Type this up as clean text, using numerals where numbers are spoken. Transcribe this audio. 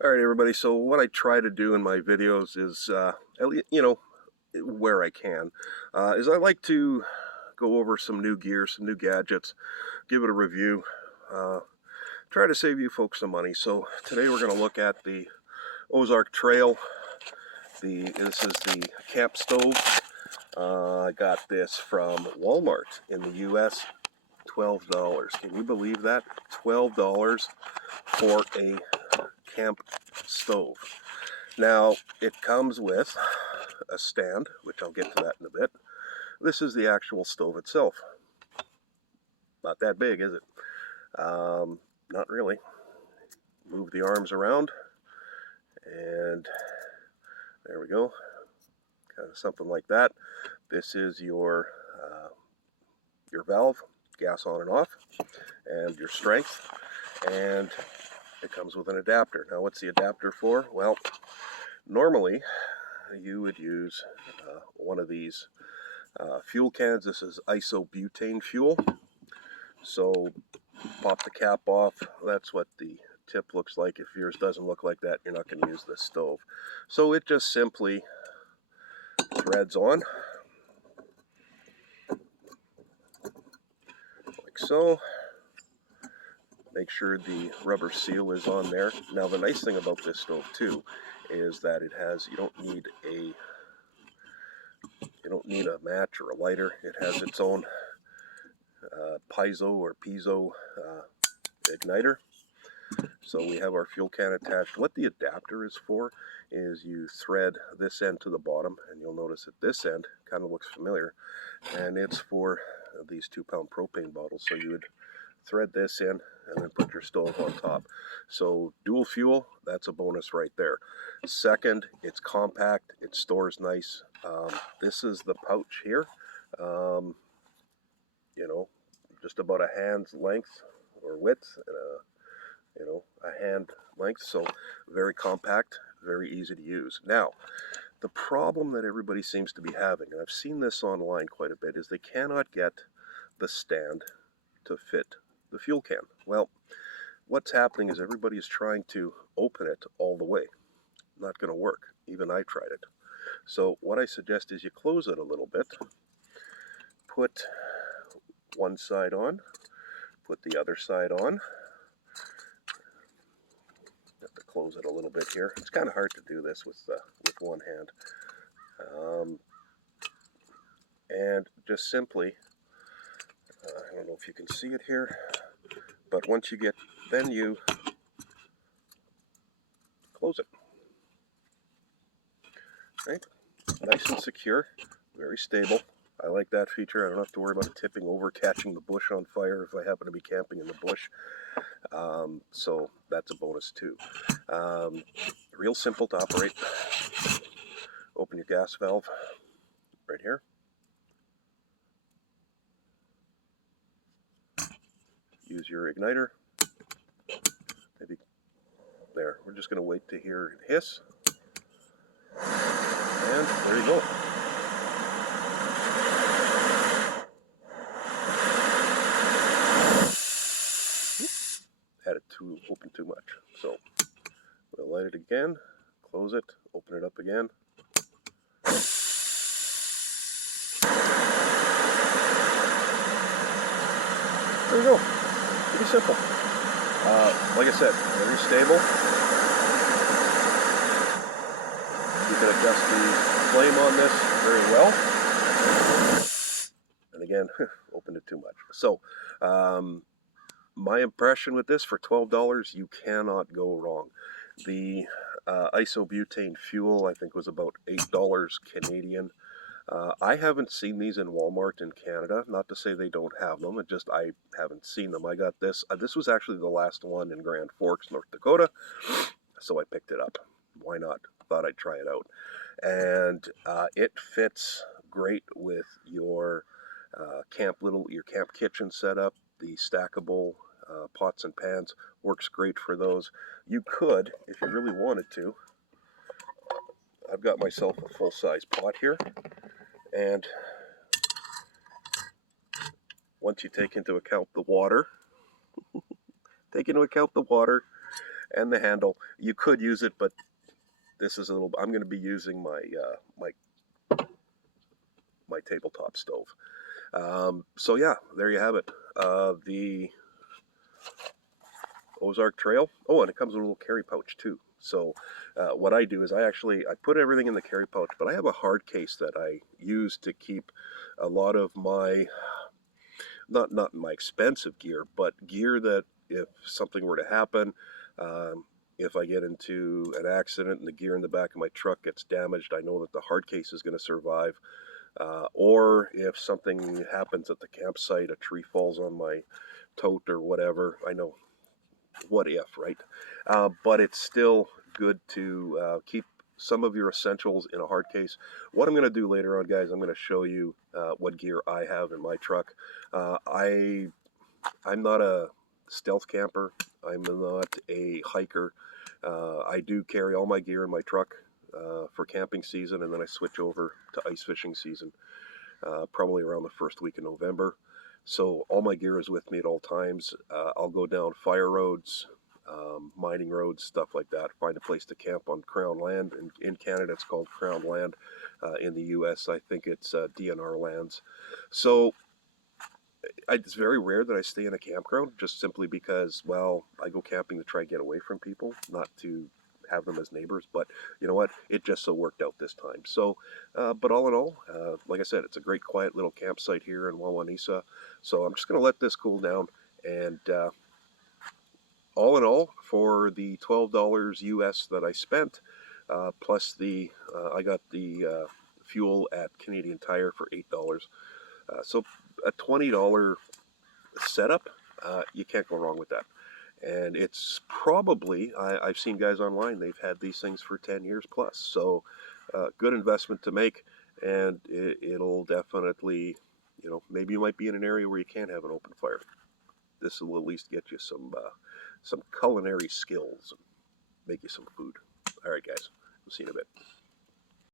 All right, everybody. So what I try to do in my videos is, where I can, is I like to go over some new gear, some new gadgets, give it a review, uh, try to save you folks some money. So today we're going to look at the Ozark Trail. This is the camp stove. I got this from Walmart in the U.S. $12. Can you believe that? $12 for a camp stove. Now, it comes with a stand, which I'll get to that in a bit. This is the actual stove itself. Not that big, is it? Not really. Move the arms around, and there we go. Kind of something like that. This is your valve, gas on and off, and your strength, and it comes with an adapter. Now, what's the adapter for? Well, normally you would use one of these fuel cans. This is isobutane fuel. So pop the cap off. That's what the tip looks like. If yours doesn't look like that, you're not going to use this stove. So it just simply threads on like so. Make sure the rubber seal is on there. Now, the nice thing about this stove too is that it has, you don't need a match or a lighter. It has its own piezo igniter. So we have our fuel can attached. What the adapter is for is you thread this end to the bottom, and you'll notice that this end kind of looks familiar, and it's for these 2-pound propane bottles. So you would thread this in and then put your stove on top. So dual fuel, that's a bonus right there. Second, it's compact, it stores nice. This is the pouch here, just about a hand's length or width, and a hand length. So very compact, very easy to use. Now, the problem that everybody seems to be having, and I've seen this online quite a bit, is they cannot get the stand to fit the fuel can. Well, what's happening is everybody is trying to open it all the way. Not going to work. Even I tried it. So what I suggest is you close it a little bit, put one side on, put the other side on. Have to close it a little bit here. It's kind of hard to do this with one hand. And just simply, I don't know if you can see it here, but once you get, then you close it. Right? Nice and secure, very stable. I like that feature. I don't have to worry about it tipping over, catching the bush on fire if I happen to be camping in the bush. So that's a bonus too. Real simple to operate. Open your gas valve right here. Use your igniter. Maybe there. We're just going to wait to hear it hiss. And there you go. Had it open too much. So we'll light it again, close it, open it up again. There you go. Pretty simple. Like I said, very stable. You can adjust the flame on this very well. And again, opened it too much. So my impression with this, for $12, you cannot go wrong. The isobutane fuel, I think, was about $8 Canadian. I haven't seen these in Walmart in Canada. Not to say they don't have them, it just I haven't seen them. I got this. This was actually the last one in Grand Forks, North Dakota, so I picked it up. Why not? Thought I'd try it out. And it fits great with your your camp kitchen setup. The stackable pots and pans works great for those. You could, if you really wanted to, I've got myself a full-size pot here, and once you take into account the water, and the handle. You could use it, but this is a little. I'm going to be using my tabletop stove. So yeah, there you have it. The Ozark Trail. Oh, and it comes with a little carry pouch too. So what I do is I put everything in the carry pouch, but I have a hard case that I use to keep a lot of my not my expensive gear, but gear that if something were to happen, um, if I get into an accident and the gear in the back of my truck gets damaged, I know that the hard case is going to survive. Or if something happens at the campsite, a tree falls on my tote or whatever, I know what if, right? But it's still good to keep some of your essentials in a hard case. What I'm going to do later on, guys, I'm going to show you what gear I have in my truck. I'm not a stealth camper. I'm not a hiker. I do carry all my gear in my truck for camping season, and then I switch over to ice fishing season, probably around the first week of November. So all my gear is with me at all times. I'll go down fire roads, mining roads, stuff like that. Find a place to camp on Crown land. In Canada, it's called Crown land. In the U.S., I think it's DNR lands. So it's very rare that I stay in a campground, just simply because, well, I go camping to try and get away from people, not to have them as neighbors. But you know what? It just so worked out this time. So, but all in all, like I said, it's a great quiet little campsite here in Wawanesa. So I'm just going to let this cool down. And all in all, for the $12 US that I spent, plus I got the fuel at Canadian Tire for $8. So a $20 setup, you can't go wrong with that. And it's probably, I've seen guys online, they've had these things for 10 years plus. So good investment to make, and it'll definitely, maybe you might be in an area where you can't have an open fire. This will at least get you some culinary skills and make you some food. All right, guys, we'll see you in a bit.